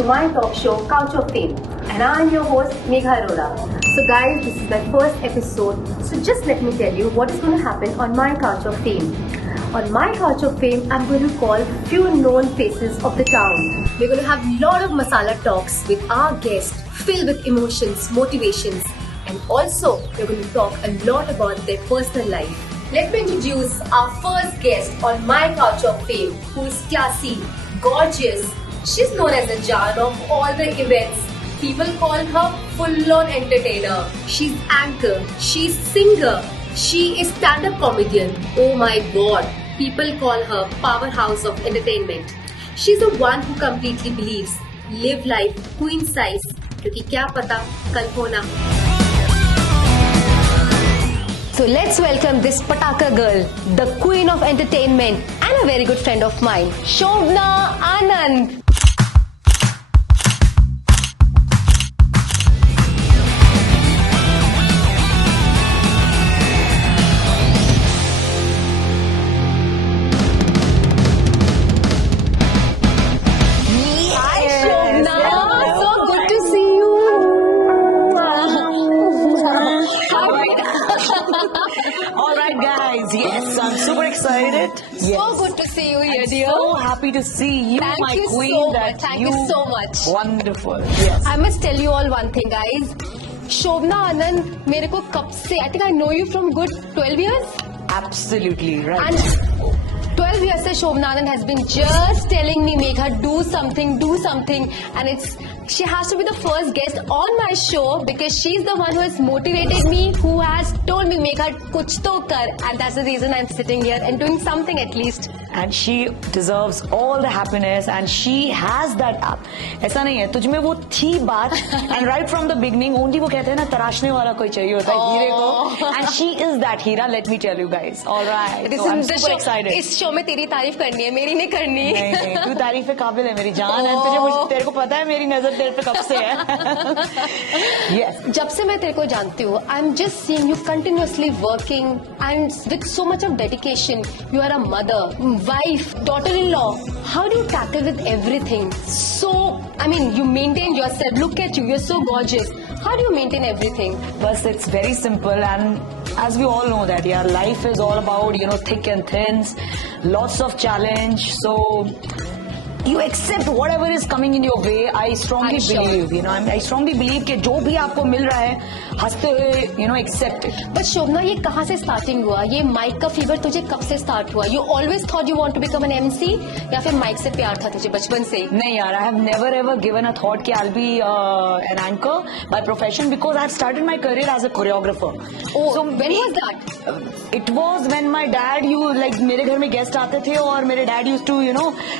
to my talk show Couch of Fame, and I am your host Megha Arora. So guys, this is my first episode, so just let me tell you what is going to happen on my Couch of Fame. On my Couch of Fame, I'm going to call few known faces of the town. We're going to have a lot of masala talks with our guests, filled with emotions, motivations, and also we're going to talk a lot about their personal life. Let me introduce our first guest on my Couch of Fame, who is classy, gorgeous. She's known as the Jan of all the events. People call her full-on entertainer. She's anchor, she's singer, she is stand-up comedian. Oh my god, people call her powerhouse of entertainment. She's the one who completely believes, live life queen size, क्योंकि क्या पता कल हो ना हो. So let's welcome this Pataka girl, the queen of entertainment and a very good friend of mine, Shobna Anand. Excited. Yes. So good to see you here, dear. So happy to see you, Thank my you queen. So much. Thank you so much. Wonderful. Yes. I must tell you all one thing, guys. Shobna Anand, मेरे को कब से? I think I know you from good 12 years. Absolutely right. And 12 years से Shobna Anand has been just telling me, Megha, do something, and she has to be the first guest on my show because she's the one who has motivated me, who has told me, Megha, kuch to kar, and that's the reason I'm sitting here and doing something at least. And she deserves all the happiness, and she has that up. ऐसा नहीं है, तुझ में वो थी बात, and right from the beginning, only वो कहते हैं ना तराशने वाला कोई चाहिए होता है हीरे को, and she is that heera. Let me tell you guys. All right. So I'm super excited. इस शो में तेरी तारीफ करनी है, मेरी नहीं करनी. नहीं, तू तारीफ के काबिल है मेरी जान, and तेरे को पता है मेरी नजर तेरे पे कब से है. Yes. जब से मैं तेरे को जानती हूँ, I'm just seeing you continuously working and with so much of dedication. You are a mother, wife, daughter-in-law. How do you tackle with everything? So, I mean, you maintain yourself. Look at you, you're so gorgeous. How do you maintain everything? But it's very simple, and as we all know that, yeah, life is all about, thick and thins, lots of challenge. So you accept whatever is coming in your way. I strongly believe, I strongly believe कि जो भी आपको मिल रहा है, हंसते हुए, accept it. But Shobna, ये कहाँ से starting हुआ? ये mic का fever तुझे कब से start हुआ? You always thought you want to become an MC या फिर mic से प्यार था तुझे बचपन से? नहीं यार, I have never ever given a thought कि I'll be an anchor by profession because I have started my career as a choreographer. Oh, so when was that? It was when my dad, मेरे घर में guest आते थे और मेरे dad used to,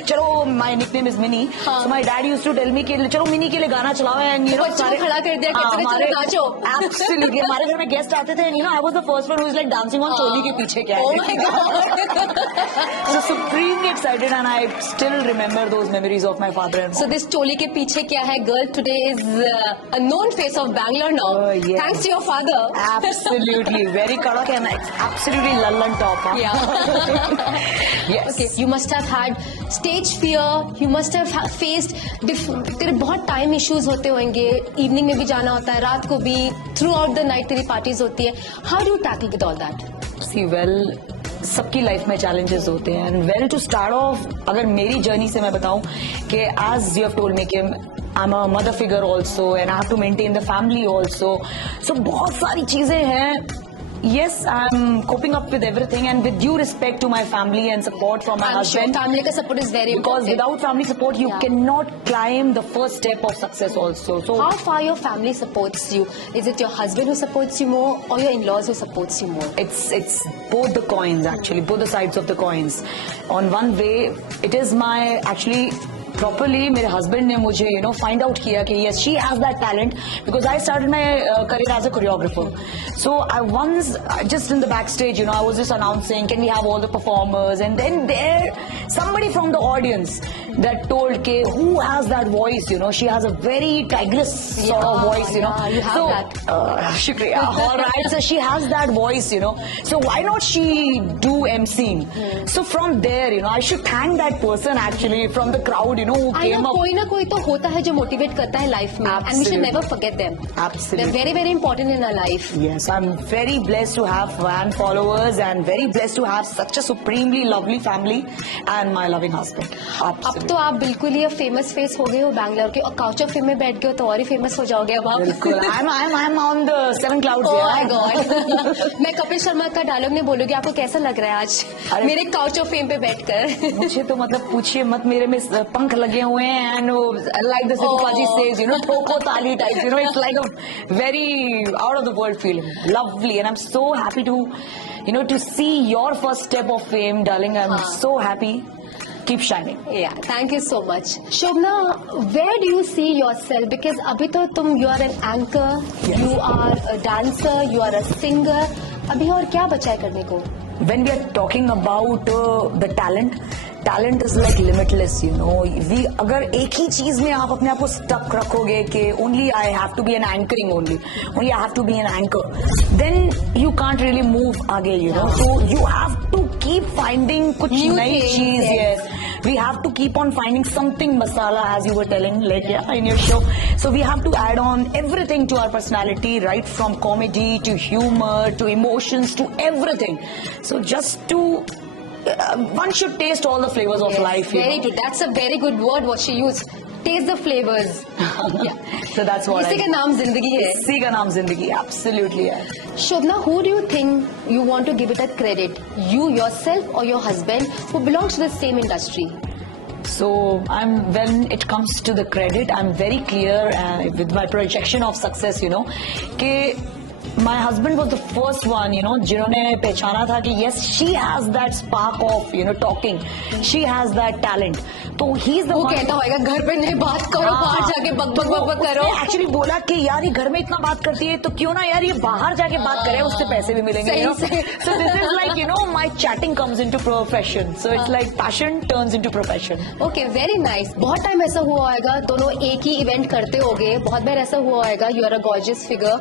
चलो my nickname is Minnie. So my dad used to tell me कि चलो Minnie के लिए गाना चलाओ and सारे खड़ा कर दिया कि चलो नाचो. Absolutely. हमारे घर में गेस्ट आते थे and I was the first one who was like dancing on चोली के पीछे क्या है. Oh my god. So supremely excited, and I still remember those memories of my father and mom. So this चोली के पीछे क्या है girl today is a known face of Bangalore now. Yes. Thanks to your father. Absolutely. Very kadak and absolutely lallan top. Huh? Yeah. Yes. Okay. You must have had stage fear. You must have faced तेरे बहुत time issues होते होंगे. Evening में भी जाना होता है, रात को भी, throughout the night तेरी parties होती है. How do you tackle with all that? See, well, सबकी लाइफ में challenges होते हैं, and well, to start off, अगर मेरी journey से मैं बताऊं कि as you have told me कि I'm a mother figure also, and I have to maintain the family also. So बहुत सारी चीजें हैं. Yes, I'm coping up with everything, and with due respect to my family and support from my husband. Sure. Family का support is very important. Because without family support, you cannot climb the first step of success also. So how far your family supports you? Is it your husband who supports you more, or your in-laws who supports you more? It's both the coins actually, both the sides of the coins. On one way, it is my actually. Properly, मेरे husband ने मुझे find out किया कि yes, she has that talent because I started my career as a choreographer. So I once just in the backstage, I was just announcing, can we have all the performers, and then there somebody from the audience that told ke who has that voice, you know, she has a very tigress sort of voice, you know. You have so that. Shukriya. All right, so she has that voice, you know, so why not she do emceeing? So from there, you know, I should thank that person actually from the crowd, you know, who came up. कोई ना कोई तो होता है जो motivate करता है life में, and we should never forget them. Absolutely. They're very very important in our life. Yes, I'm very blessed to have fan followers and very blessed to have such a supremely lovely family and my loving husband. अब तो आप बिल्कुल ही famous face हो गए हो बैंगलोर के, और couch of fame में बैठ गए हो तो और ही फेमस हो जाओगे अब आप. बिल्कुल. I'm on the 7 clouds. Oh my God. मैं कपिल शर्मा का डायलॉग नहीं बोलूंगी. आपको कैसा लग रहा है आज मेरे काउच ऑफ फेम पे बैठकर? मुझे तो मतलब पूछिए मत, मेरे में पंख लगे हुए हैं and like the Sidhu says, you know, ठोको ताली type, you know, it's like a very out of the world feeling. Lovely, and I am so happy to, you know, to see your first step of fame, darling. I'm so happy. Keep shining. Yeah, thank you so much. Shobna, where do you see yourself? Because abhi to you are an anchor, Yes. you are a dancer, you are a singer. Abhi और क्या बचा है करने को? When we are talking about the talent is like limitless, you know. अगर एक ही चीज में आप अपने आप को stuck रखोगे कि only I have to be an anchoring only I have to be an anchor, then you can't really move आगे, you know. So you have to keep finding कुछ नई चीज. Yes, we have to keep on finding something masala, as you were telling, like in your show. So we have to add on everything to our personality, right from comedy to humor to emotions to everything. So just to one should taste all the flavors of life. Very good. That's a very good word what she used. Taste the flavors. Yeah. So that's what. इसी का नाम जिंदगी है. इसी का नाम जिंदगी. Absolutely. Shobna, who do you think you want to give it a credit? You yourself or your husband who belongs to the same industry? So when it comes to the credit, I'm very clear with my projection of success, you know, कि my husband was the first one, you know, जिन्होंने पहचाना था कि yes, she has that spark of, you know, talking. She has that talent. तो he is the one. वो कहता होगा घर पे नहीं बात करो, बाहर जाके बक बक बक बक करो. एक्चुअली बोला कि यार ये घर में इतना बात करती है तो क्यों ना यार ये बाहर जाके बात करे, उससे पैसे भी मिलेंगे. सही, you know? So this is like, you know, my chatting comes into profession. So it's like passion turns into profession. Okay, very nice. बहुत टाइम ऐसा हुआ होगा दोनों एक ही इवेंट करते होंगे. बहुत बार ऐसा हुआ होगा. You are a gorgeous figure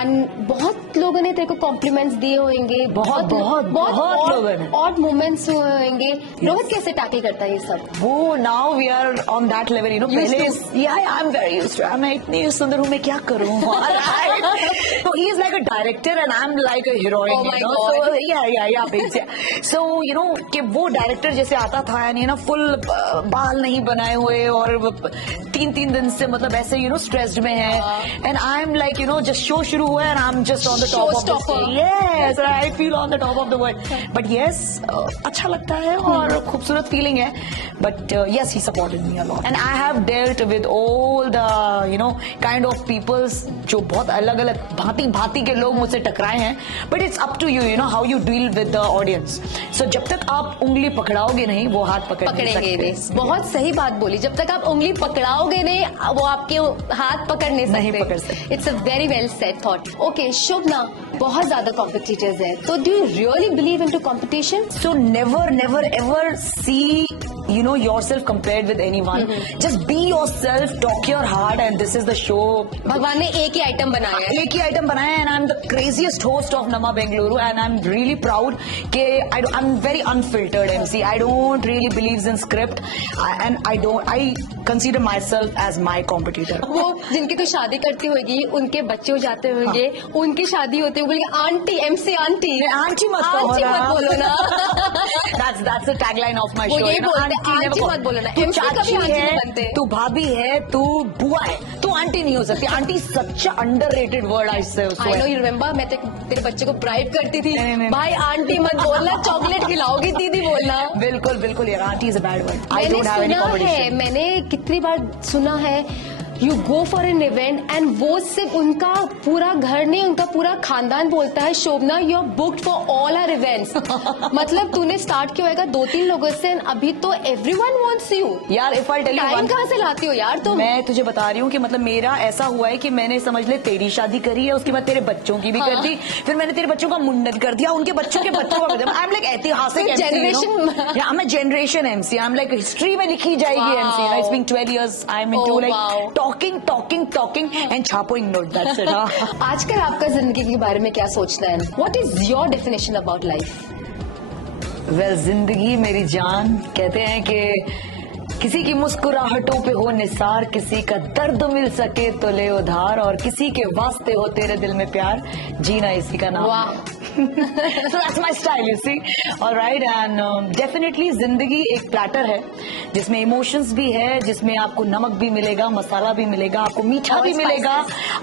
and बहुत लोगों ने तेरे को कॉम्प्लीमेंट्स दिए होंगे. बहुत लोगों ने. ऑड मोमेंट्स हुए होंगे. रोहित कैसे टैकल करता है ये सब? वो now we are on that level, you know. पहले I'm very used to. मैं इतनी सुंदर हूँ, मैं क्या करूँ? So he is like a director and I'm like a heroine. Oh my you know? God. So yeah, babes, yeah. So you know कि वो डायरेक्टर जैसे आता था यानी ना फुल बाल नहीं बनाए हुए और 3 दिन से मतलब ऐसे you know stressed में है. And I'm like you know just show शुरू हुआ and I'm just on the top of the stage. Yes, I feel on the top of the world. But yes, अच्छा लगता है और खूबसूरत फीलिंग है. But yes, he supported me a lot. And I have dealt with all the you know kind of peoples जो बहुत अलग-अलग भांति के लोग मुझसे टकराए हैं. But it's up to you, you know, how you deal with the audience. So जब तक आप उंगली पकड़ाओगे नहीं, वो हाथ पकड़ेंगे नहीं. बहुत सही बात बोली. जब तक आप उंगली पकड़ाओगे नहीं, वो आपके हाथ पकड़ नहीं सकते. It's a very well said thought. Okay, Shobna, बहुत ज्यादा competitors हैं. So do you really believe into competition? So never ever see you know yourself compared with anyone. Just be yourself, talk your heart, and this is the show. भगवान ने एक ही item बनाया है. एक ही item बनाया है and I'm the craziest host of Nama Bengaluru and I'm really proud कि I'm very unfiltered MC. I don't really believe in script and I consider myself as my competitor. वो जिनकी तो शादी करती होगी, उनके बच्चे हो जाते होंगे, उनकी शादी होती है, बोलेंगे आंटी MC आंटी. आंटी मत बोलो ना. That's the tagline of my show. ये बोलते आंटी मत बोलो ना. तू MC कभी आंटी नहीं बनते. तू भाभी है, तू बुआ है, तू आंटी नहीं हो सकती. Aunty such underrated word. I know you remember मैं तेरे बच्चे को ब्राइब करती थी. भाई आंटी मत बोलना, चॉकलेट खिलाओगी दीदी बोलना. बिल्कुल यार, aunty is a bad word. I don't have any competition. मैंने कितनी बार सुना है you go for an event and वो सिर्फ उनका पूरा घर नहीं, उनका पूरा खानदान बोलता है Shobhana you are booked for all our events. मतलब तूने स्टार्ट किया होगा 2-3 लोगों से, अभी तो एवरीवन वांट्स यू यार। If I tell you, time कहाँ से लाती हो यार तुम? मैं तुझे बता रही हूँ कि मतलब मेरा ऐसा हुआ है कि मैंने समझ ले तेरी शादी करी है, उसके बाद तेरे बच्चों की भी कर दी, फिर मैंने तेरे बच्चों का मुंडन कर दिया, उनके बच्चों के बच्चों का कर दिया। आई एम लाइक ऐतिहासिक generation. I am generation MC. I am like history में लिखी जाएगी MC. It's been 12 years. I am into like talking and छापोइंग नोट। That's it. आजकल आपका जिंदगी के बारे में क्या सोचना है? What is your definition about life? Well, जिंदगी मेरी जान, कहते हैं कि किसी की मुस्कुराहटों पे हो निसार, किसी का दर्द मिल सके तो ले उधार, और किसी के वास्ते हो तेरे दिल में प्यार, जीना इसी का नाम। So that's my style, you see. All right, and definitely जिंदगी एक प्लेटर है जिसमें इमोशंस भी है, जिसमें आपको नमक भी मिलेगा, मसाला भी मिलेगा, आपको मीठा भी मिलेगा,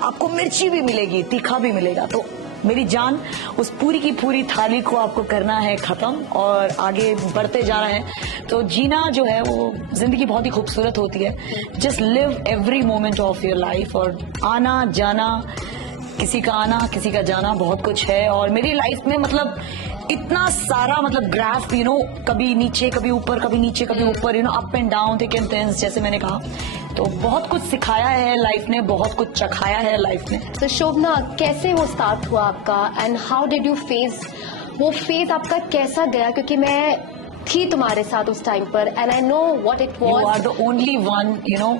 आपको मिर्ची भी मिलेगी, तीखा भी मिलेगा। तो मेरी जान, उस पूरी की पूरी थाली को आपको करना है खत्म और आगे बढ़ते जाना है। तो जीना जो है वो जिंदगी बहुत ही खूबसूरत होती है। Just live every moment of your life, और आना जाना, किसी का आना किसी का जाना, बहुत कुछ है। और मेरी लाइफ में मतलब इतना सारा मतलब ग्राफ, यू नो, कभी नीचे कभी ऊपर, कभी नीचे कभी ऊपर, you know, up and down, thick and thin, जैसे मैंने कहा। तो बहुत कुछ सिखाया है लाइफ ने, बहुत कुछ चखाया है लाइफ ने। तो शोभना, कैसे वो स्टार्ट हुआ आपका and how did you face वो फेज आपका कैसा गया? क्योंकि मैं थी तुम्हारे साथ उस टाइम पर and I know what it was. You are the only one, you know,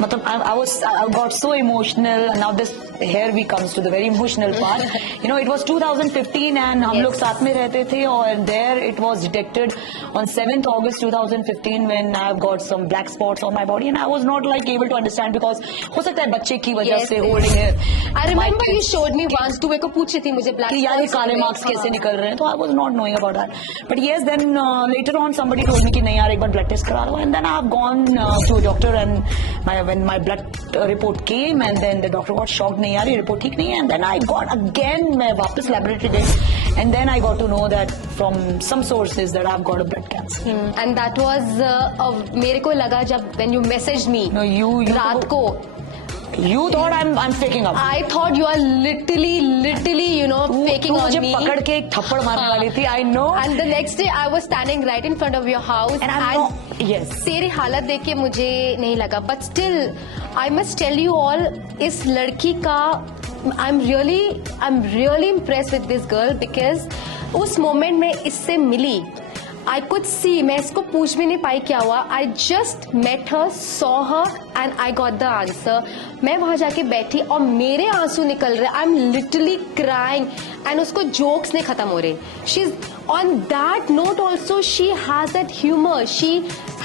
मतलब I got so emotional. Now this here we comes to the very emotional part. You know, it was 2015 and हम लोग साथ में रहते थे, और there it was detected on 7th August 2015 when I've got some black spots on my body and I was not like able to understand because हो सकता है बच्चे की वजह से holding it. I remember you showed me once. तू मेरे को पूछी थी मुझे black spots यार ये काले मार्क्स कैसे निकल रहे हैं, तो I was not knowing about that. But yes, then later on somebody told me कि नहीं यार एक बार blood test करा लो, and then I've gone to a doctor and when my blood report came and then the doctor got shocked, नहीं यार ये report ठीक नहीं है, and then I got again मैं वापस laboratory गई, and then I got to know that from some sources that I've got a blood cancer. And that was मेरे को लगा जब when you messaged me, no, you रात को, you thought I'm faking up. I thought you are literally you know faking on मुझे me. पकड़ के एक थप्पड़ मारने वाली थी, I know. And the next day I was standing right in front of your house and I'm not, yes. तेरी हालत देख के मुझे नहीं लगा, but still I must tell you all, इस लड़की का I'm really impressed with this girl because उस मोमेंट में इससे मिली, I could see, मैं इसको पूछ भी नहीं पाई क्या हुआ, I just met her, saw her and I got the answer. मैं वहां जाके बैठी और मेरे आंसू निकल रहे, I'm literally crying and उसको जोक्स नहीं खत्म हो रहे. She's on that note also, she has that humor, she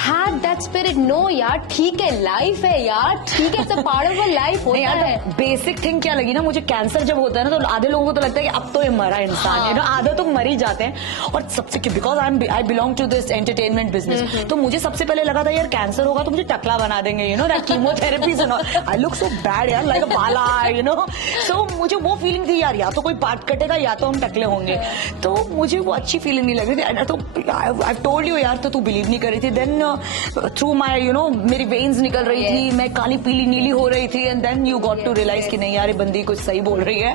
had that spirit. No यार ठीक है, लाइफ है यार, ठीक है, it's a part of a life होता है. बेसिक थिंग क्या लगी ना मुझे, कैंसर जब होता है ना तो आधे लोगों को तो लगता है कि अब तो ये मरा इंसान है ना, आधे तो मर ही जाते हैं। और सबसे because I belong to this entertainment business, तो मुझे सबसे पहले लगा था यार कैंसर होगा तो मुझे टकला बना देंगे, you know, that chemotherapies and all, I look so bad यार, लाइक अ बाला, यू नो। सो मुझे वो फीलिंग थी यार, या तो कोई पार्ट कटेगा या तो हम टकले होंगे, तो मुझे वो अच्छी फीलिंग नहीं लगी थी। तो आई टोल्ड यू यार, तो तू बिलीव नहीं कर रही थी। Then through my, you know, मेरी वेन्स निकल रही थी, मैं काली पीली नीली हो रही थी, and then you got to realise कि नहीं यार ये बंदी कुछ सही बोल रही है,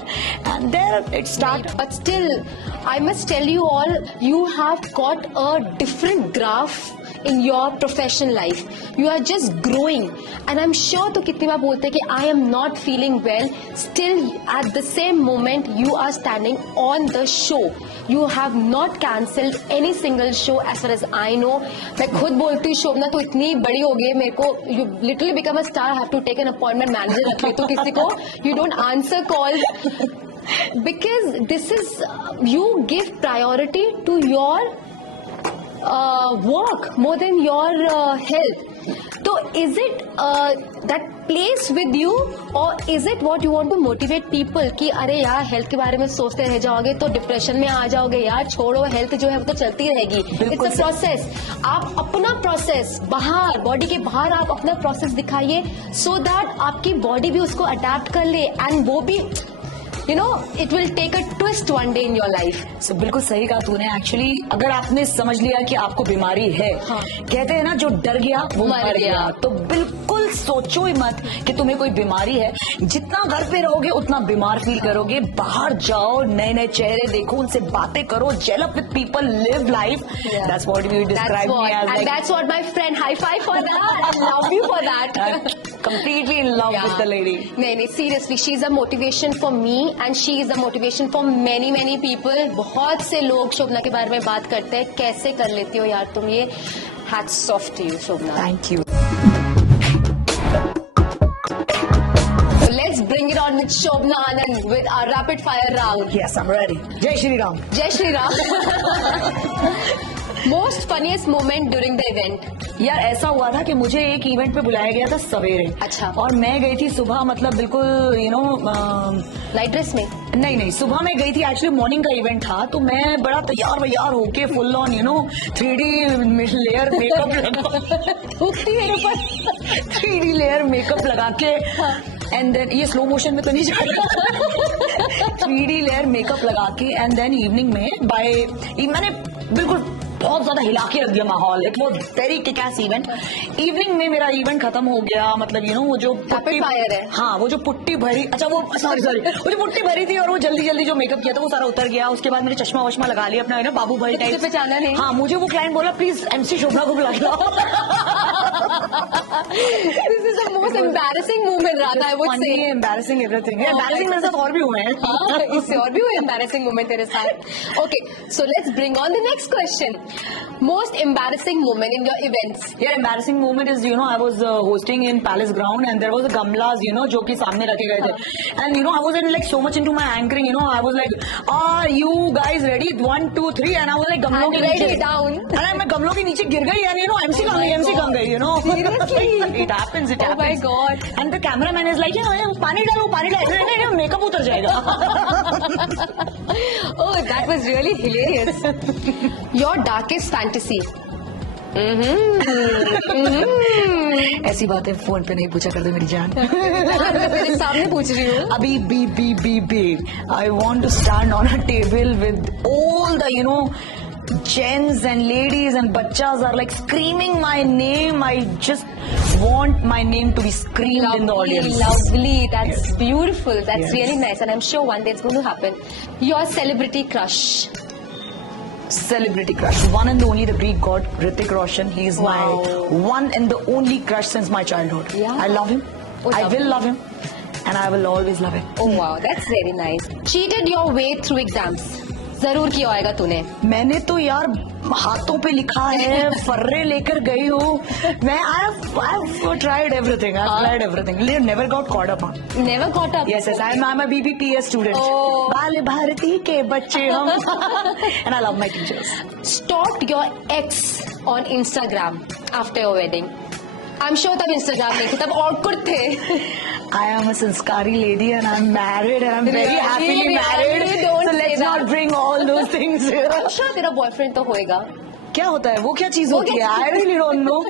and there it start. But still I must tell you all, you have got a different graph in your professional life. You are just growing and I'm sure तो कितनी बार बोलते हैं कि I am not feeling well, still at the same moment you are standing on the show. You have not cancelled any single show as far as I know. मैं खुद बोलती हूँ शोभना तो इतनी बड़ी हो गई, मेरे को you literally become a star, I have to take an appointment, manager रख ले तो किसी को, you don't answer calls because this is, you give priority to your work more than your health. So is it that plays with you or is it what you want to motivate people कि अरे यार health के बारे में सोचते रह जाओगे तो डिप्रेशन में आ जाओगे, यार छोड़ो, हेल्थ जो है वो तो चलती रहेगी. It's a process. आप अपना प्रोसेस बाहर, बॉडी के बाहर आप अपना प्रोसेस दिखाइए so that आपकी बॉडी भी उसको अडेप्ट कर ले एंड वो भी you know it will take a twist one day in your life. So, बिल्कुल सही कहा तूने. एक्चुअली अगर आपने समझ लिया कि आपको बीमारी है, कहते हैं ना जो डर गया वो मर गया, तो बिल्कुल सोचो ही मत कि तुम्हें कोई बीमारी है. जितना घर पे रहोगे उतना बीमार फील करोगे. बाहर जाओ, नए नए चेहरे देखो, उनसे बातें करो, gel up with people, live life. That's what we describe me as. And that's what my friend, high five for that. I love you for that. Completely in love with the lady. नहीं, seriously, she's a motivation for me and she is a motivation for many people. बहुत से लोग शोभना के बारे में बात करते हैं, कैसे कर लेती हो यार तुम ये. Hats off to you, Shobna. Thank you. So let's bring it on with Shobna Anand with our rapid fire round. Yes, I'm ready. Jai Shri Ram. Jai Shri Ram. Most funniest moment during the event. यार ऐसा हुआ था कि मुझे एक event पे बुलाया गया था सवेरे. अच्छा. और मैं गई थी सुबह, मतलब बिल्कुल नाइट ड्रेस में. नहीं, सुबह मैं गई थी. एक्चुअली मॉर्निंग का इवेंट था, तो मैं बड़ा तैयार होके full on 3D layer makeup लगा 3D लेयर मेकअप लगा के, एंड देन ये स्लो मोशन में तो नहीं जा रहा. 3D लेयर मेकअप लगा के, एंड देन इवनिंग में मैंने बिल्कुल बहुत ज्यादा हिला के रख दिया माहौल. It was very kick-S event. Evening में मेरा इवेंट खत्म हो गया. मतलब वो जो रैपिड फायर है. हाँ, वो जो पुट्टी भरी, अच्छा वो सॉरी वो जो पुट्टी भरी थी और वो जल्दी जो मेकअप किया था वो सारा उतर गया. उसके बाद मैंने चश्मा वश्मा लगा लिया अपना बाबू भाई टाइप. तुझे पहचाना नहीं. हाँ, मुझे वो क्लाइंट बोला प्लीज MC शोभना को बुला लो. This is the most embarrassing moment, Radha, I would say. Embarrassing everything. Embarrassing मेरे साथ और भी हुए हैं. इससे और भी हुए embarrassing moment तेरे साथ. Okay, so let's bring on the next question. Most embarrassing moment in your events. Yeah, embarrassing moment is I was hosting in Palace Ground and there was a gamlas जो कि सामने रखे गए थे. And I was in so much into my anchoring. I was like, are you guys ready? 1, 2, 3, and I was like गमलों के नीचे down. And मैं गमलों के नीचे गिर गई. And MC कहाँ गई? Seriously? It happens. Oh my God. And the cameraman is like, पानी डालो. नहीं, मेकअप उतर जाएगा. Oh, that was really hilarious. Your darkest fantasy. ऐसी बातें फोन पे नहीं पूछा करते मेरी जान. मेरे सामने पूछ रही हूँ. अभी B I want to stand on a table with all the gents and ladies and bachas are like screaming my name. I just want my name to be screamed in the audience. Lovely. That's beautiful. That's Yes. really nice. And I'm sure one day it's going to happen. Your celebrity crush. Celebrity crush. One and the only, the Greek god, Hrithik Roshan. He is Wow. my one and the only crush since my childhood. Yeah. I love him. Oh, I lovely. will love him. And I will always love him. Oh wow, that's very nice. Cheated your way through exams. जरूर किया होगा तूने. मैंने तो यार हाथों पे लिखा है, फर्रे लेकर गई हूँ मैं. I've tried everything. I've tried everything. Never got caught up. Never caught up. Yes, I'm a BBPS student. Oh. बाल भारती के बच्चे हम. And I love my teachers. Stalked your ex on Instagram after your wedding. I'm sure तब Instagram नहीं थे, तब awkward थे. I am a sanskari lady and I'm married and I'm very happily married. Don't So say let's that. not bring all those things here. I'm sure तेरा boyfriend तो होएगा. क्या होता है वो, क्या चीज होती है? I really don't know.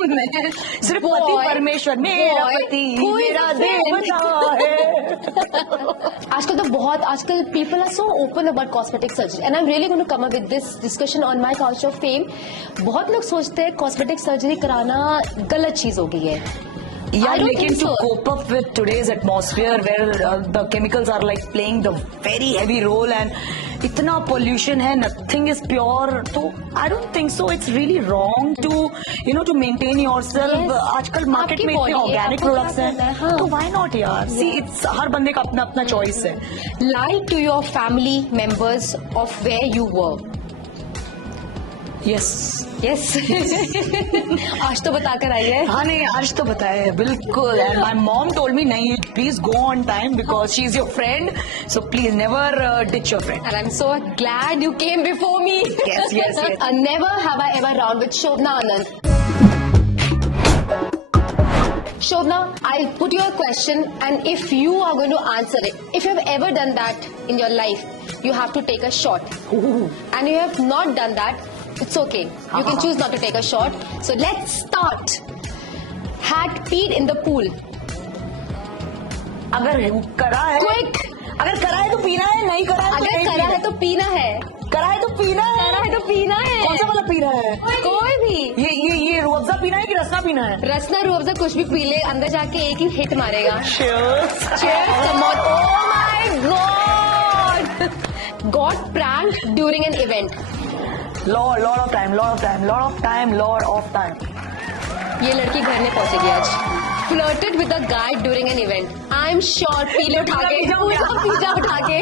सिर्फ पति परमेश्वर, मेरा पति मेरा देवता है. आजकल people are so open about cosmetic surgery and I'm really going to come up with this discussion on my couch of fame. बहुत लोग सोचते हैं cosmetic surgery कराना गलत चीज हो गई है. Yeah, I don't लेकिन think to so. cope up with today's atmosphere where the chemicals are like playing the very heavy role and इतना pollution है, nothing is pure, तो I don't think so. It's really wrong to to maintain yourself. Yes. आजकल market आपकी में इतने body है, organic आपको products क्या हैं, करना है, हाँ. तो why not यार? See, it's हर बंदे का अपना अपना choice है. Lie to your family members of where you were. Yes. Yes. आज तो बता कर आई है. हाँ नहीं, आज तो बताया है बिल्कुल. And my mom told me नहीं, please go on time because she is your friend. So please never ditch your friend. And I'm so glad you came before me. Yes. Never have I ever round with Shobna Anand. Shobna, I'll put you a question and if you are going to answer it, if you have ever done that in your life, you have to take a shot. And you have not done that, it's okay. You can choose not to take a shot. So let's start. Had peed in the pool. अगर करा है, Quick. अगर करा है तो पीना है, नहीं करा है तो अगर नहीं करा पीना है तो पीना है. करा है तो पीना है. करा है तो पीना है. कौन सा वाला पी रहा है? कोई भी. ये अफ़ज़ा पीना है कि रसना पीना है? रसना रूह अफ़ज़ा कुछ भी पी ले, अंदर जाके एक ही हिट मारेगा. Cheers. Cheers, come on. Oh my God! Got pranked during an event. Lot of time. ये लड़की घर में पहुंचेगी आज. Flirted with a guy during an event. I'm sure पीले उठा के पूरा पिज्जा उठा के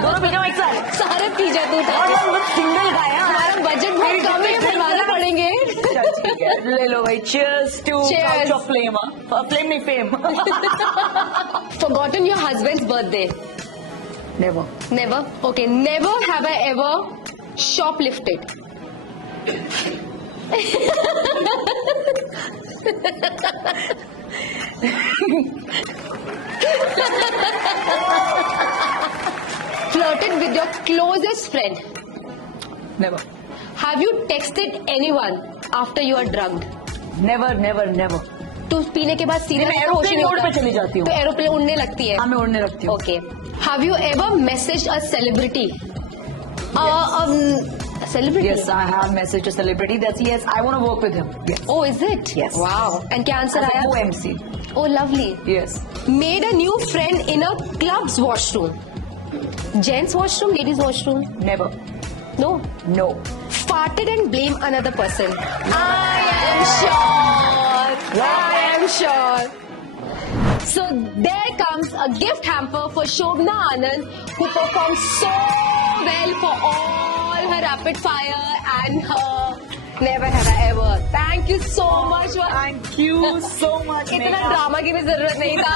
दोनों पी जाओ एक साथ. सारे पिज्जा तू उठा और के. हम सिंगल का है. हमारा बजट बहुत कम है, बनवाने पड़ेंगे. चल ठीक है, ले लो भाई. Cheers to Cheers. Couch of Flame. Flame नहीं fame. Forgotten your husband's birthday. Never. Never. Okay. Never have I ever shoplifted. Flirted with your closest friend. Never. Have you texted anyone after you are drugged? Never. तू पीने के बाद serious मैं aeroplane mode पे चली जाती हूँ. तो एरोप्लेन उड़ने लगती है. हाँ मैं उड़ने लगती हूँ. Okay. Have you ever messaged a celebrity? Celebrity? Yes, I have messaged a celebrity that yes, I want to work with him. Yes. Oh, is it? Yes. Wow. And क्या आंसर As a आया? co-MC. Oh, lovely. Yes. Made a new friend in a club's washroom. Gents washroom, ladies washroom? Never. No. No. Farted and blame another person. I am sure. So there comes a gift hamper for Shobna Anand, who performed so well for all her rapid fire and her Never Have I Ever. Thank you so much. Thank you so much, इतना Megha. Drama की भी जरूरत नहीं था.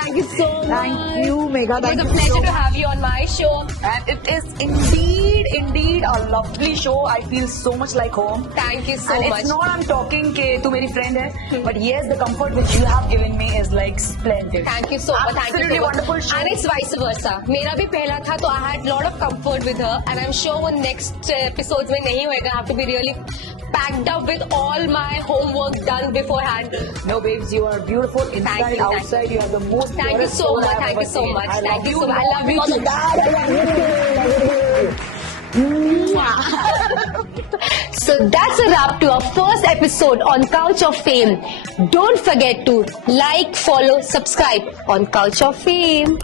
Thank you so much. Thank you, Megha. It was Thank a you pleasure so to much. have you on my show. And it is indeed a lovely show. I feel so much like home. Thank you so And much. it's not I'm talking कि तू मेरी friend है, but yes, the comfort which you have given me is like splendid. Thank you so much. Thank you Absolutely so much. wonderful show. And it's vice versa. मेरा भी पहला था तो I had lot of comfort with her, and I'm sure वो next episodes में नहीं होएगा. I have to be really packed up with all my homework done beforehand. No, babes, you are beautiful inside, Thank you, outside. You have the most Thank you purest so soul much. I've Thank ever you so seen. much. I Thank love you so much. I love you because too. of that, I love you. So that's a wrap to our first episode on Couch of Fame. Don't forget to like, follow, subscribe on Couch of Fame.